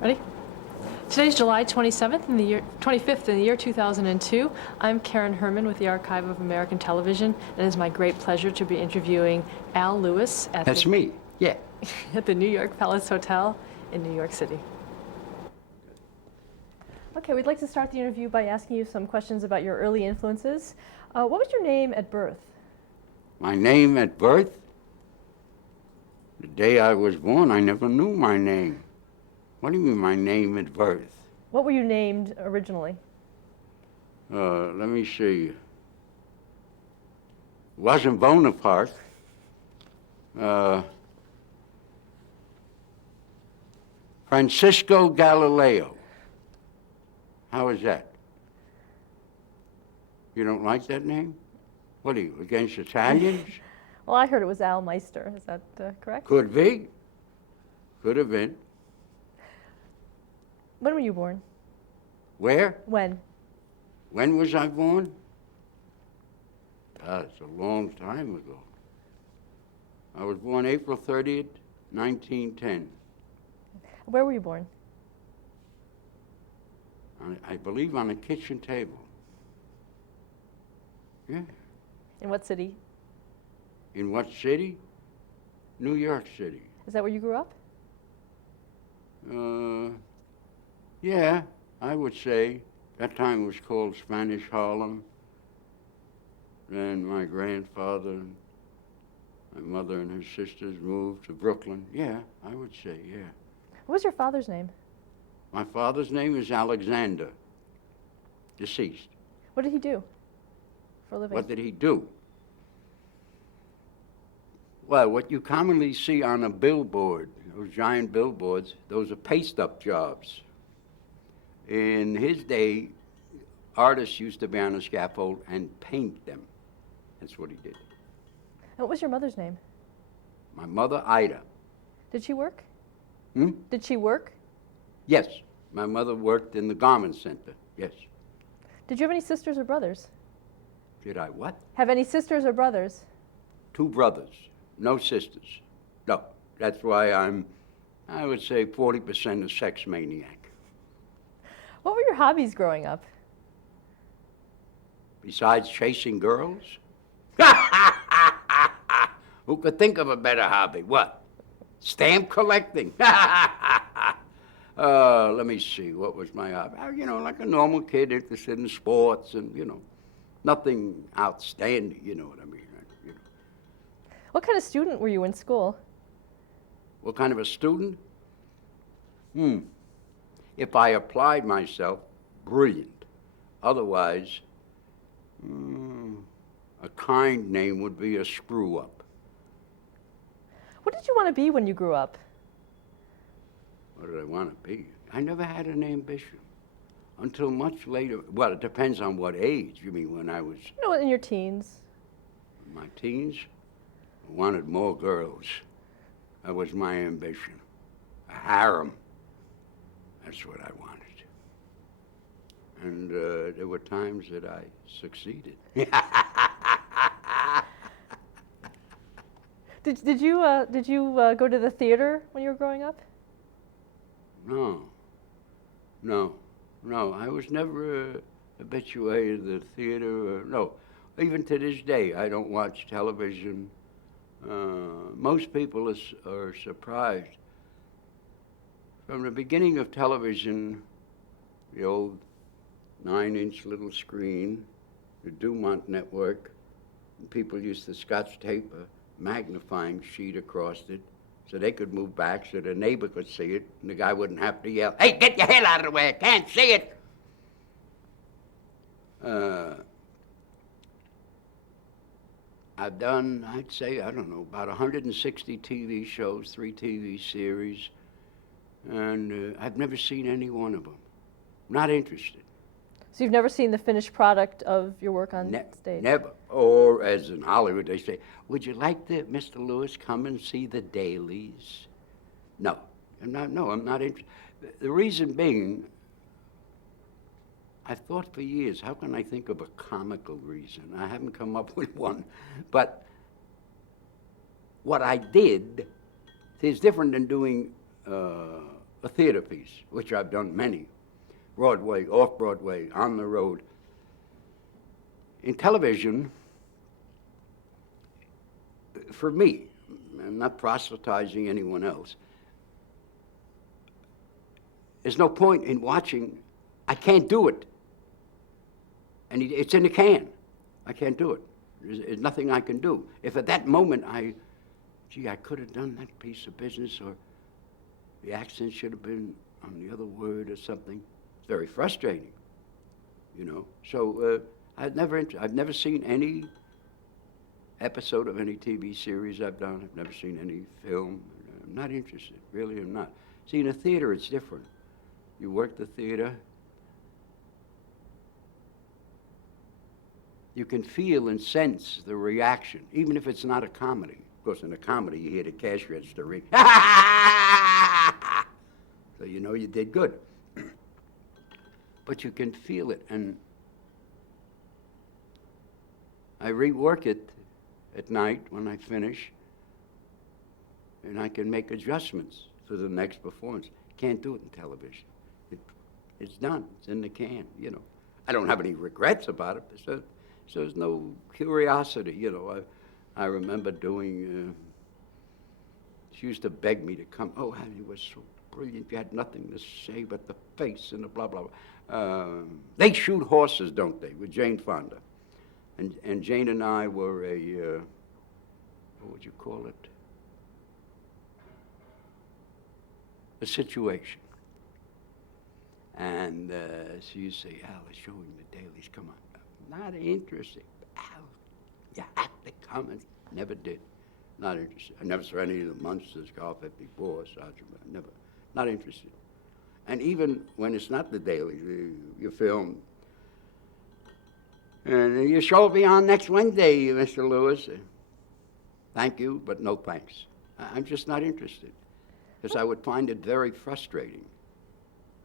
Ready? Today's July 27th in the year 25th in the year 2002. I'm Karen Herman with the Archive of American Television, and it is my great pleasure to be interviewing Al Lewis at That's me. Yeah. at the New York Palace Hotel in New York City. Okay, we'd like to start the interview by asking you some questions about your early influences. What was your name at birth? My name at birth? The day I was born, I never knew my name. What do you mean, my name at birth? What were you named originally? Let me see. Wasn't Bonaparte. Francisco Galileo. How is that? You don't like that name? What are you, against Italians? Well, I heard it was Al Meister. Is that correct? Could be. Could have been. When were you born? Where? When? When was I born? It's a long time ago. I was born April 30th, 1910. Where were you born? I believe on a kitchen table. Yeah. In what city? In what city? New York City. Is that where you grew up? Yeah, I would say. That time was called Spanish Harlem. Then my grandfather, my mother and her sisters moved to Brooklyn. Yeah, I would say, yeah. What was your father's name? My father's name is Alexander, deceased. What did he do for a living? What did he do? Well, what you commonly see on a billboard, those giant billboards, those are paste-up jobs. In his day, artists used to be on a scaffold and paint them. That's what he did. And what was your mother's name? My mother, Ida. Did she work? Hmm? Did she work? Yes, my mother worked in the garment center, yes. Did you have any sisters or brothers? Did I what? Have any sisters or brothers? 2 brothers, no sisters. No, that's why I would say 40% a sex maniac. What were your hobbies growing up? Besides chasing girls? Who could think of a better hobby? What? Stamp collecting? Let me see, what was my hobby? You know, like a normal kid interested in sports and, you know, nothing outstanding, you know what I mean? You know. What kind of student were you in school? What kind of a student? If I applied myself, brilliant. Otherwise, a kind name would be a screw-up. What did you want to be when you grew up? What did I want to be? I never had an ambition until much later. Well, it depends on what age. You mean when I was You know, in your teens. in my teens? I wanted more girls. That was my ambition. A harem. That's what I wanted. And there were times that I succeeded. Did you go to the theater when you were growing up? No. I was never habituated to the theater. No. Even to this day, I don't watch television. Most people are surprised. From the beginning of television, the old 9-inch little screen, the Dumont network, people used to scotch tape a magnifying sheet across it so they could move back so the neighbor could see it and the guy wouldn't have to yell, "Hey, get your head out of the way, I can't see it." I've done, I'd say, I don't know, about 160 TV shows, 3 TV series, and I've never seen any one of them. Not interested. So you've never seen the finished product of your work on stage? Never. Or as in Hollywood, they say, "Would you like to, Mr. Lewis, come and see the dailies?" No, I'm not interested. The reason being, I've thought for years, how can I think of a comical reason? I haven't come up with one. But what I did is different than doing a theater piece, which I've done many, Broadway, off-Broadway, on the road. In television, for me, I'm not proselytizing anyone else, there's no point in watching. I can't do it. And it's in the can. I can't do it. There's nothing I can do. If at that moment I could have done that piece of business, or the accent should have been on the other word or something, it's very frustrating, you know. So I've never seen any episode of any TV series I've done. I've never seen any film. I'm not interested, really am not. See, in a theater, it's different. You work the theater, you can feel and sense the reaction, even if it's not a comedy. Of course, in a comedy, you hear the cash register ring. So you know you did good. But you can feel it, and I rework it at night when I finish, and I can make adjustments for the next performance. Can't do it in television. It's done. It's in the can, you know. I don't have any regrets about it, so there's no curiosity, you know. I remember doing, she used to beg me to come. Oh, you were so brilliant. You had nothing to say but the face and the blah, blah, blah. They Shoot Horses, don't they, with Jane Fonda. And Jane and I were what would you call it? A situation. And she used to say, Al, it's showing the dailies, come on. Not interested. Al, you have to come. And never did. Not interested. I never saw any of the Munsters, Carl 54, Sergeant. Never. Not interested. And even when it's not the dailies, you film. And your show will be on next Wednesday, Mr. Lewis. Thank you, but no thanks. I'm just not interested. Because I would find it very frustrating.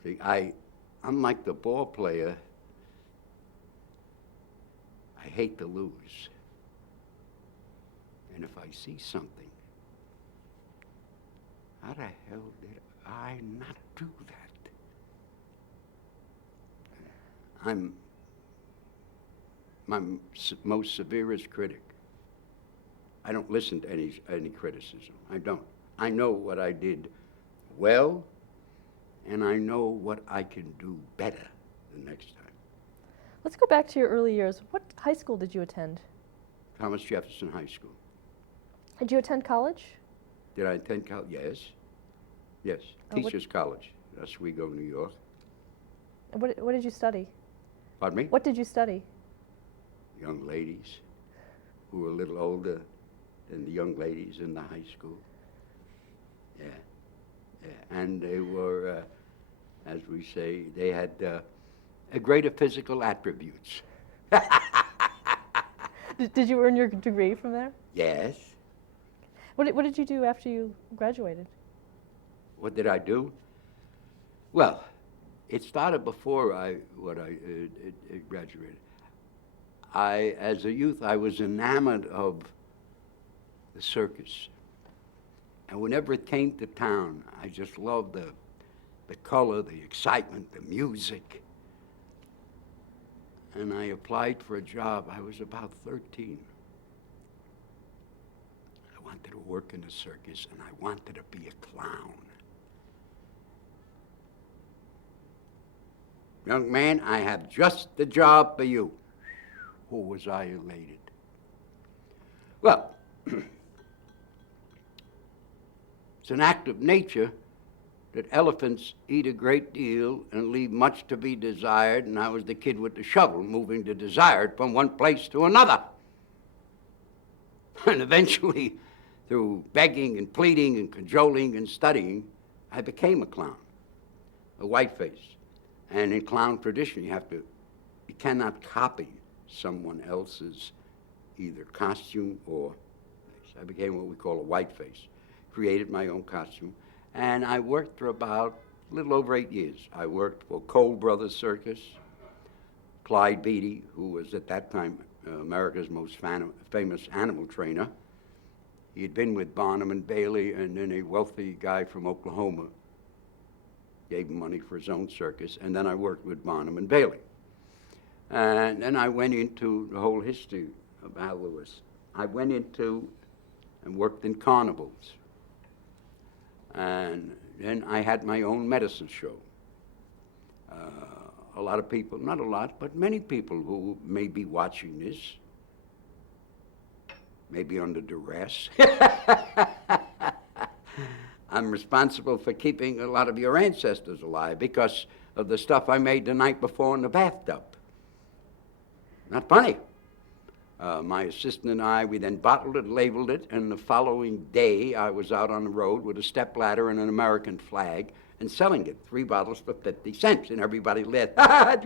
See, I'm like the ball player. I hate to lose. And if I see something, how the hell did I not do that? I'm my most severest critic. I don't listen to any criticism. I don't. I know what I did well, and I know what I can do better the next time. Let's go back to your early years. What high school did you attend? Thomas Jefferson High School. Did you attend college? Did I attend college? Yes. Yes. Teachers College, Oswego, New York. And what did you study? Pardon me? What did you study? Young ladies who were a little older than the young ladies in the high school. Yeah. Yeah. And they were, as we say, they had a greater physical attributes. Did you earn your degree from there? Yes. What did you do after you graduated? What did I do? Well, it started before I graduated. As a youth, I was enamored of the circus. And whenever it came to town, I just loved the color, the excitement, the music. And I applied for a job. I was about 13. I wanted to work in the circus, and I wanted to be a clown. Young man, I have just the job for you. Oh, was I elated. Well, it's an act of nature that elephants eat a great deal and leave much to be desired, and I was the kid with the shovel moving the desired from one place to another. And eventually, through begging and pleading and cajoling and studying, I became a clown, a whiteface. And in clown tradition, you cannot copy someone else's either costume or face. I became what we call a whiteface, created my own costume, and I worked for about a little over 8 years. I worked for Cole Brothers Circus, Clyde Beatty, who was at that time America's most famous animal trainer. He had been with Barnum and Bailey, and then a wealthy guy from Oklahoma gave him money for his own circus, and then I worked with Barnum and Bailey. And then I went into the whole history of Al Lewis. I went into and worked in carnivals. And then I had my own medicine show. A lot of people, not a lot, but many people who may be watching this, maybe under duress. I'm responsible for keeping a lot of your ancestors alive because of the stuff I made the night before in the bathtub. Not funny. My assistant and I, we then bottled it, labeled it, and the following day I was out on the road with a stepladder and an American flag and selling it, 3 bottles for 50 cents, and everybody laughed.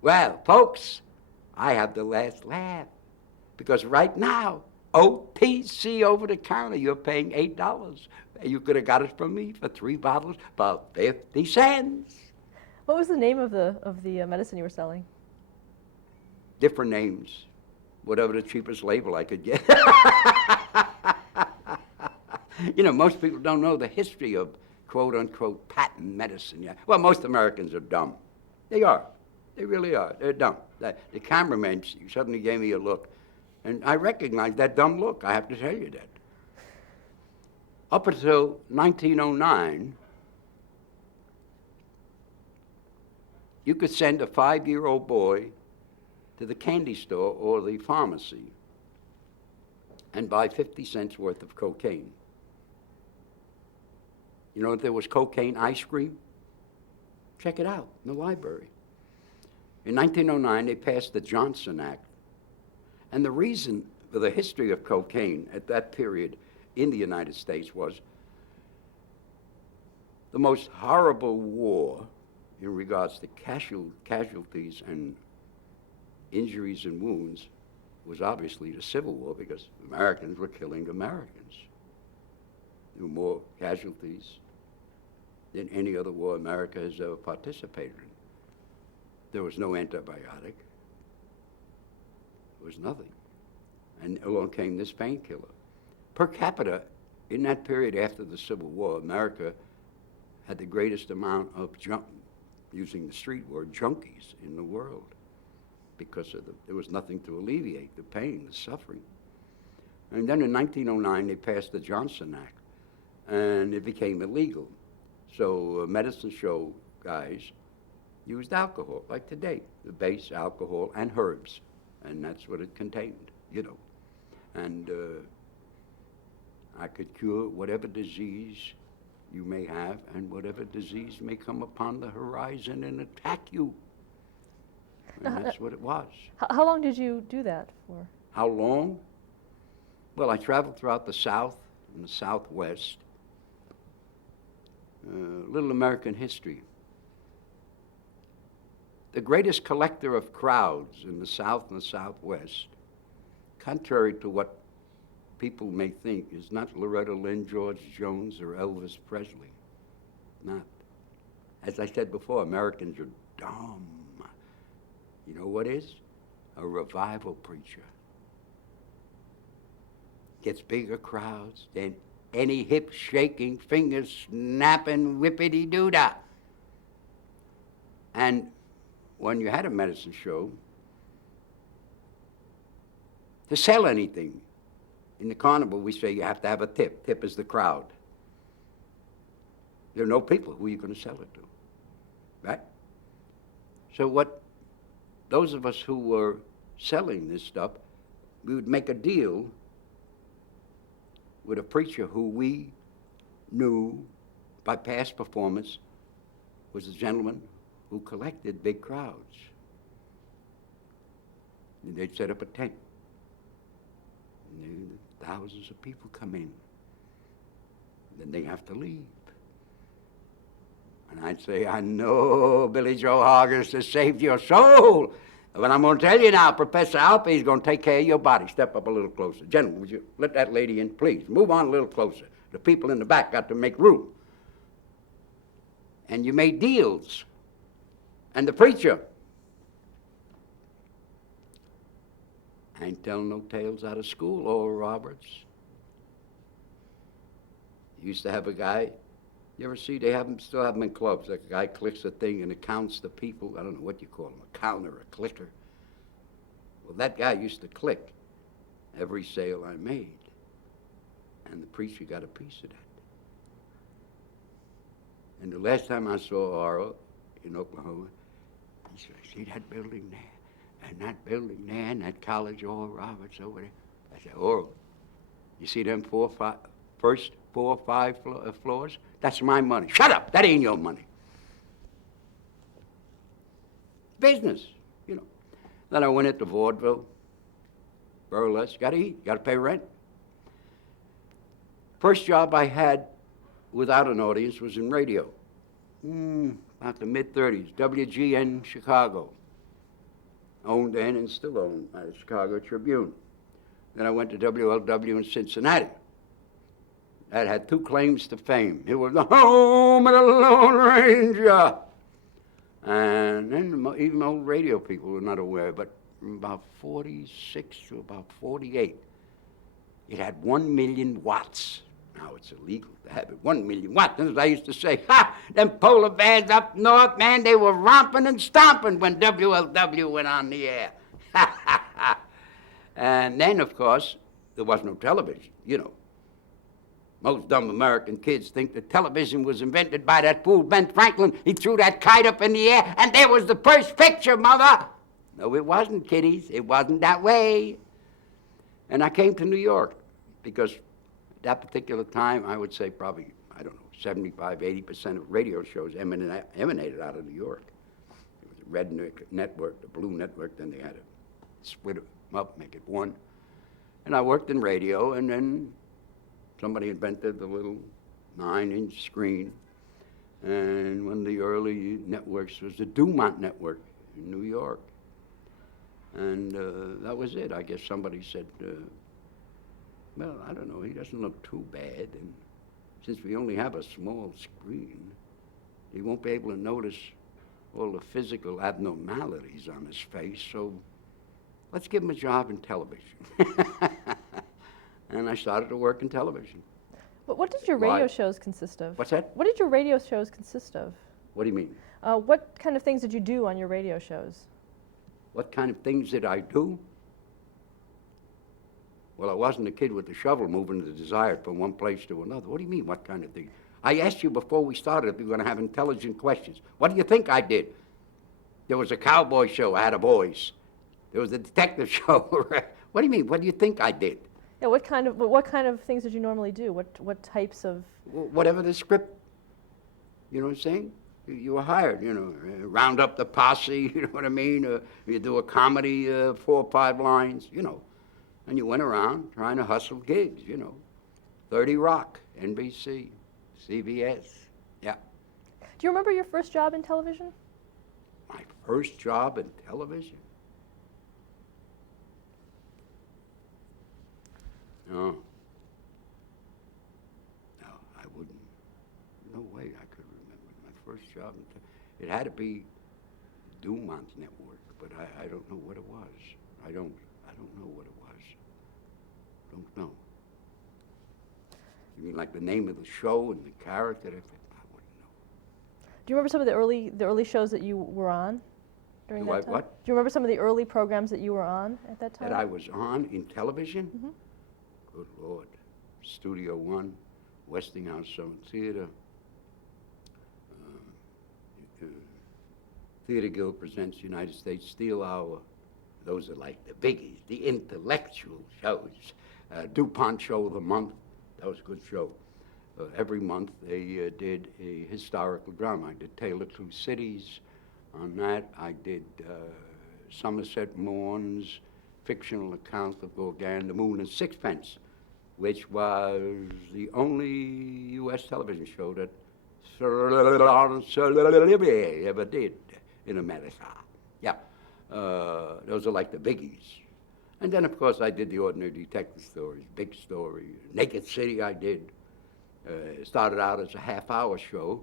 Well, folks, I have the last laugh, because right now, OTC over the counter, you're paying $8. You could have got it from me for 3 bottles for 50 cents. What was the name of the medicine you were selling? Different names, whatever the cheapest label I could get. You know, most people don't know the history of quote-unquote patent medicine. Yeah. Well, most Americans are dumb. They are. They really are. They're dumb. The cameraman suddenly gave me a look, and I recognized that dumb look. I have to tell you that. Up until 1909, you could send a 5-year-old boy to the candy store or the pharmacy and buy 50 cents worth of cocaine. You know if there was cocaine ice cream? Check it out in the library. In 1909, they passed the Johnson Act. And the reason for the history of cocaine at that period in the United States was the most horrible war in regards to casualties and injuries and wounds was obviously the Civil War, because Americans were killing Americans. There were more casualties than any other war America has ever participated in. There was no antibiotic. There was nothing. And along came this painkiller. Per capita, in that period after the Civil War, America had the greatest amount of, using the street word, junkies in the world, because there was nothing to alleviate the pain, the suffering. And then in 1909, they passed the Johnson Act, and it became illegal. So medicine show guys used alcohol, like today, the base alcohol and herbs, and that's what it contained, you know. And I could cure whatever disease you may have, and whatever disease may come upon the horizon and attack you. And that's what it was. How long did you do that for? How long? Well, I traveled throughout the South and the Southwest. Little American history. The greatest collector of crowds in the South and the Southwest, contrary to what people may think, is not Loretta Lynn, George Jones, or Elvis Presley. Not. As I said before, Americans are dumb. You know what is? A revival preacher. Gets bigger crowds than any hip-shaking, finger-snapping, whippity-doo-dah. And when you had a medicine show, to sell anything, in the carnival we say you have to have a tip. Tip is the crowd. There are no people. Who are you going to sell it to? Right? So what those of us who were selling this stuff, we would make a deal with a preacher who we knew by past performance was a gentleman who collected big crowds. And they'd set up a tent. And thousands of people come in. Then they have to leave. And I'd say, I know, Billy Joe Hargis has saved your soul. But I'm going to tell you now, Professor Alpha is going to take care of your body. Step up a little closer. Gentlemen, would you let that lady in, please? Move on a little closer. The people in the back got to make room. And you made deals. And the preacher, I ain't telling no tales out of school, Oral Roberts. Used to have a guy You ever see still have them in clubs? Like a guy clicks a thing and it counts the people. I don't know what you call them, a counter, a clicker. Well, that guy used to click every sale I made. And the preacher got a piece of that. And the last time I saw Oral in Oklahoma, he said, "See that building there? And that building there, and that college, Oral Roberts over there?" I said, "Oral, you see them first 4 or 5 floors? That's my money." "Shut up, that ain't your money." Business, you know. Then I went into vaudeville, burlesque, gotta eat, gotta pay rent. First job I had without an audience was in radio. About the mid-30s, WGN Chicago. Owned then and still owned by the Chicago Tribune. Then I went to WLW in Cincinnati. That had 2 claims to fame. It was the home of the Lone Ranger. And then even old radio people were not aware, but from about 46 to about 48, it had 1 million watts. Now it's illegal to have it. 1 million watts. And as I used to say, ha! Them polar bears up north, man, they were romping and stomping when WLW went on the air. And then, of course, there was no television, you know. Most dumb American kids think that television was invented by that fool Ben Franklin. He threw that kite up in the air, and there was the first picture, mother. No, it wasn't, kiddies. It wasn't that way. And I came to New York because at that particular time, I would say probably, I don't know, 75, 80% of radio shows emanated out of New York. It was the Red Network, the Blue Network, then they had to split them up, make it one. And I worked in radio, and then somebody invented the little 9-inch screen. And one of the early networks was the Dumont Network in New York. And that was it. I guess somebody said, well, I don't know, he doesn't look too bad. And since we only have a small screen, he won't be able to notice all the physical abnormalities on his face, so let's give him a job in television. And I started to work in television. But what did your radio shows consist of? What's that? What did your radio shows consist of? What do you mean? What kind of things did you do on your radio shows? What kind of things did I do? Well, I wasn't a kid with a shovel moving the desired from one place to another. What do you mean, what kind of thing? I asked you before we started if you were going to have intelligent questions. What do you think I did? There was a cowboy show, I had a voice. There was a detective show. What do you mean, what do you think I did? Yeah, what kind of things did you normally do? What types of? Whatever the script, you know what I'm saying? You were hired, you know, round up the posse, you know what I mean? You do a comedy, 4 or 5 lines, you know. And you went around trying to hustle gigs, you know. 30 Rock, NBC, CBS, yeah. Do you remember your first job in television? My first job in television? No. No, I wouldn't. No way I could remember my first job. It had to be Dumont's network, but I don't know what it was. I don't know what it was. Don't know. You mean like the name of the show and the character? I wouldn't know. Do you remember some of the early shows that you were on during that time? What? Do you remember some of the early programs that you were on at that time? That I was on in television? Mm-hmm. Good Lord. Studio One, Westinghouse Summer Theater. Theater Guild presents United States Steel Hour. Those are like the biggies, the intellectual shows. DuPont Show of the Month, that was a good show. Every month they did a historical drama. I did Tale of Two Cities. On that I did Somerset Maugham's fictional account of Gorgon, The Moon and Sixpence, which was the only U.S. television show that Sir Laurence Olivier ever did in America. Yeah, those are like the biggies. And then, of course, I did the ordinary detective stories, Big Story, Naked City I did. Started out as a half-hour show,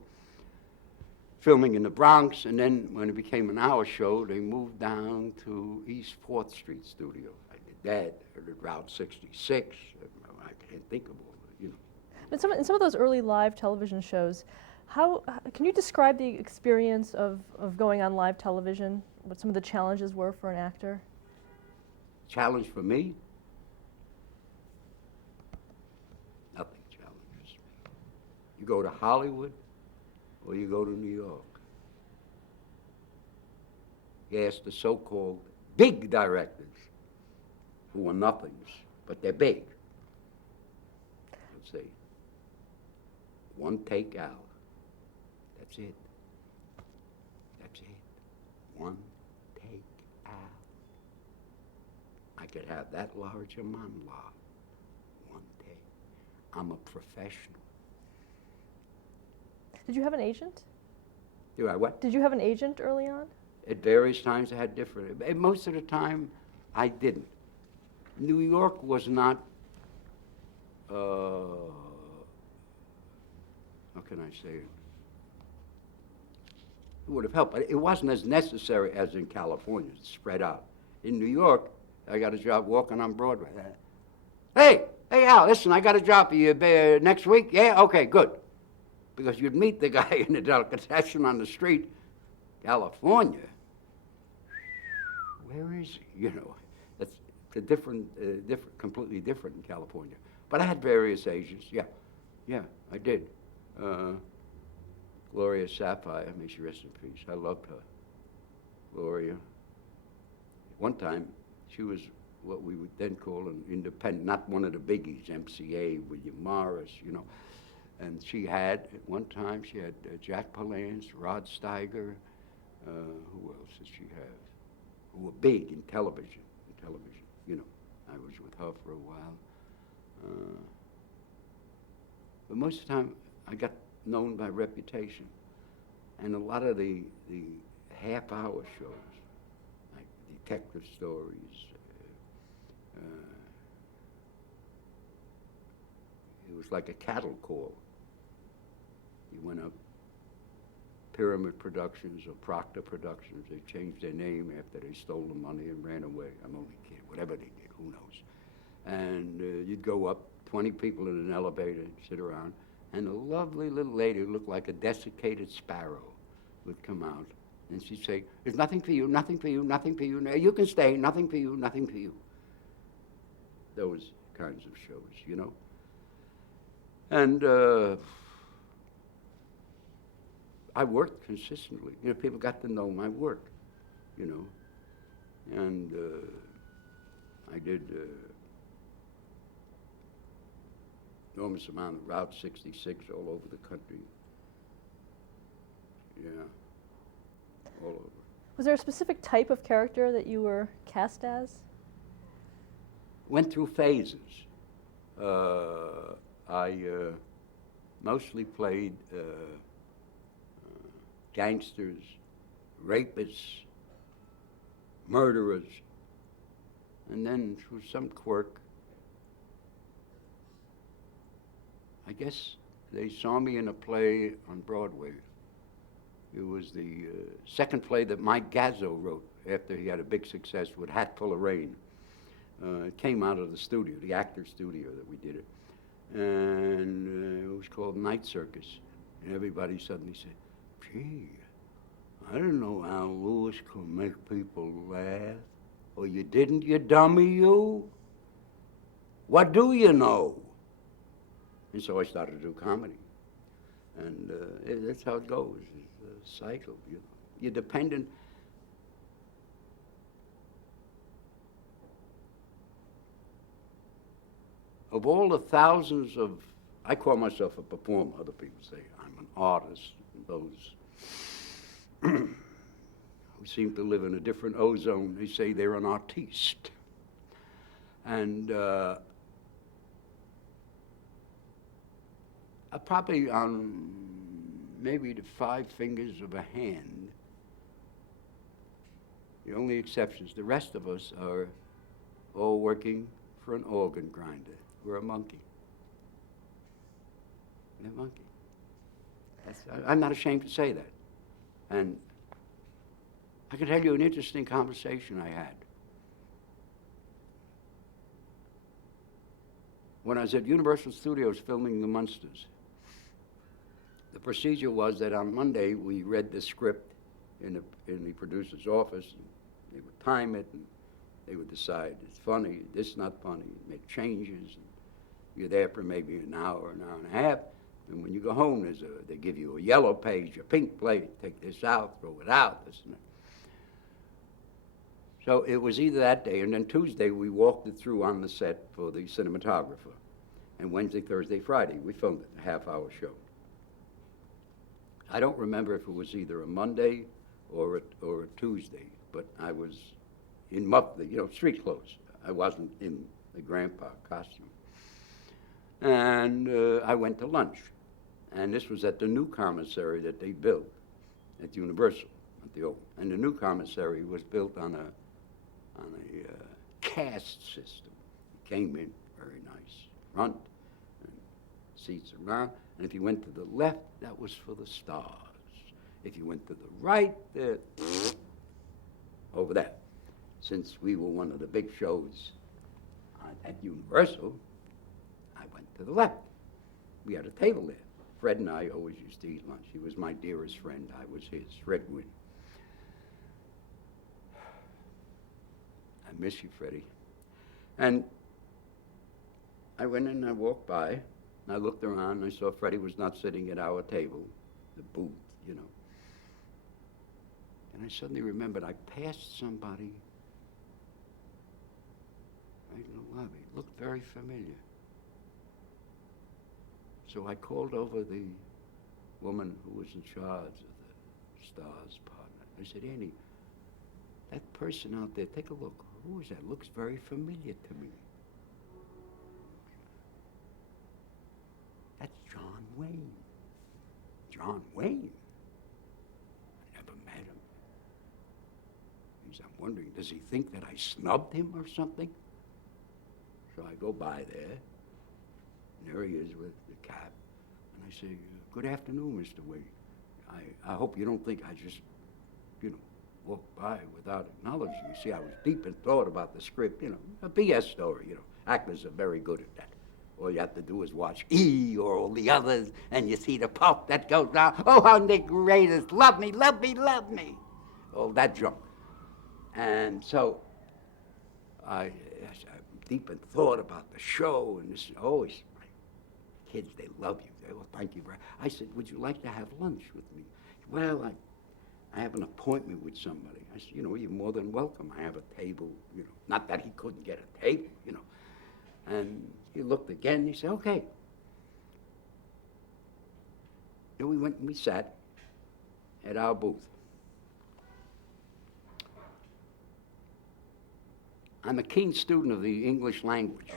filming in the Bronx, and then when it became an hour show, they moved down to East 4th Street studio. I did that, I did Route 66. I can't think of all of it, you know. But in some of those early live television shows, can you describe the experience of going on live television? What some of the challenges were for an actor? Challenge for me? Nothing challenges me. You go to Hollywood or you go to New York. You ask the so-called big directors who are nothings, but they're big. Let's see. One take out. That's it. That's it. One take out. I could have that large a monologue. One take. I'm a professional. Did you have an agent? Do I what? Did you have an agent early on? At various times I had different. Most of the time I didn't. New York was not, how can I say it? It would have helped, but it wasn't as necessary as in California, it's spread out. In New York, I got a job walking on Broadway. Hey Al, listen, I got a job for you next week. Yeah, okay, good. Because you'd meet the guy in the delicatessen on the street. California, where is he? You know, that's a different, completely different in California. But I had various agents. Yeah, I did. Gloria Sapphire, may she rest in peace. I loved her. Gloria. One time, she was what we would then call an independent, not one of the biggies, MCA, William Morris, you know. And she had, at one time, she had Jack Palance, Rod Steiger. Who else did she have? Who were big in television, you know. I was with her for a while. But most of the time, I got known by reputation. And a lot of the half-hour shows, like detective stories, it was like a cattle call. You went up, Pyramid Productions or Proctor Productions, they changed their name after they stole the money and ran away. I'm only kidding, whatever they did, who knows. And you'd go up, 20 people in an elevator, sit around, and a lovely little lady who looked like a desiccated sparrow would come out, and she'd say, there's nothing for you, nothing for you, nothing for you. No, you can stay, nothing for you, nothing for you. Those kinds of shows, you know. And I worked consistently. You know, people got to know my work, you know. And I did enormous amount of Route 66 all over the country. Yeah, all over. Was there a specific type of character that you were cast as? Went through phases. I mostly played gangsters, rapists, murderers, and then through some quirk, I guess they saw me in a play on Broadway. It was the second play that Mike Gazzo wrote after he had a big success with Hat Full of Rain. It came out of the studio, the actor's studio that we did it. And it was called Night Circus. And everybody suddenly said, gee, I didn't know Al Lewis could make people laugh. Oh, you didn't, you dummy, you? What do you know? And so I started to do comedy. And that's how it goes. It's a cycle, you know. You're dependent. Of all the thousands of, I call myself a performer, other people say I'm an artist. Those who seem to live in a different ozone, they say they're an artiste. And probably on maybe the 5 fingers of a hand, the only exceptions, the rest of us are all working for an organ grinder. We're a monkey. We're a monkey. I'm not ashamed to say that. And I can tell you an interesting conversation I had. when I was at Universal Studios filming The Munsters, the procedure was that on Monday we read the script in the producer's office. And they would time it, and they would decide it's funny, this is not funny, make changes. And you're there for maybe an hour and a half. And when you go home, they give you a yellow page, a pink plate, take this out, throw it out, this and that. So it was either that day, and then Tuesday we walked it through on the set for the cinematographer. And Wednesday, Thursday, Friday, we filmed it, a half-hour show. I don't remember if it was either a Monday or a Tuesday, but I was in street clothes. I wasn't in the grandpa costume. And I went to lunch. And this was at the new commissary that they built at Universal, at the old. And the new commissary was built on a caste system. It came in very nice front, and seats around. And if you went to the left, that was for the stars. If you went to the right, over there. Since we were one of the big shows at Universal, I went to the left. We had a table there. Fred and I always used to eat lunch. He was my dearest friend. I was his. Fred Wynn. I miss you, Freddie. And I went in and I walked by, and I looked around, and I saw Freddie was not sitting at our table, the booth, you know. And I suddenly remembered I passed somebody right in the lobby. It looked very familiar. So I called over the woman who was in charge of the Stars partner. I said, Annie, that person out there, take a look. Who is that? Looks very familiar to me. That's John Wayne. John Wayne? I never met him. I'm wondering, does he think that I snubbed him or something? So I go by there, and there he is with the cap, and I say, good afternoon, Mr. Wayne. I hope you don't think I just, walked by without acknowledging you. See, I was deep in thought about the script, a BS story, Actors are very good at that. All you have to do is watch E or all the others, and you see the puff that goes down. Oh, how Nick Raiders, love me, love me, love me. All that junk. And so I'm deep in thought about the show, and this always, my kids, they love you. They, well, thank you very much. I said, would you like to have lunch with me? Well, I have an appointment with somebody. I said, you're more than welcome. I have a table, Not that he couldn't get a table, And he looked again, and he said, okay. And we went and we sat at our booth. I'm a keen student of the English language.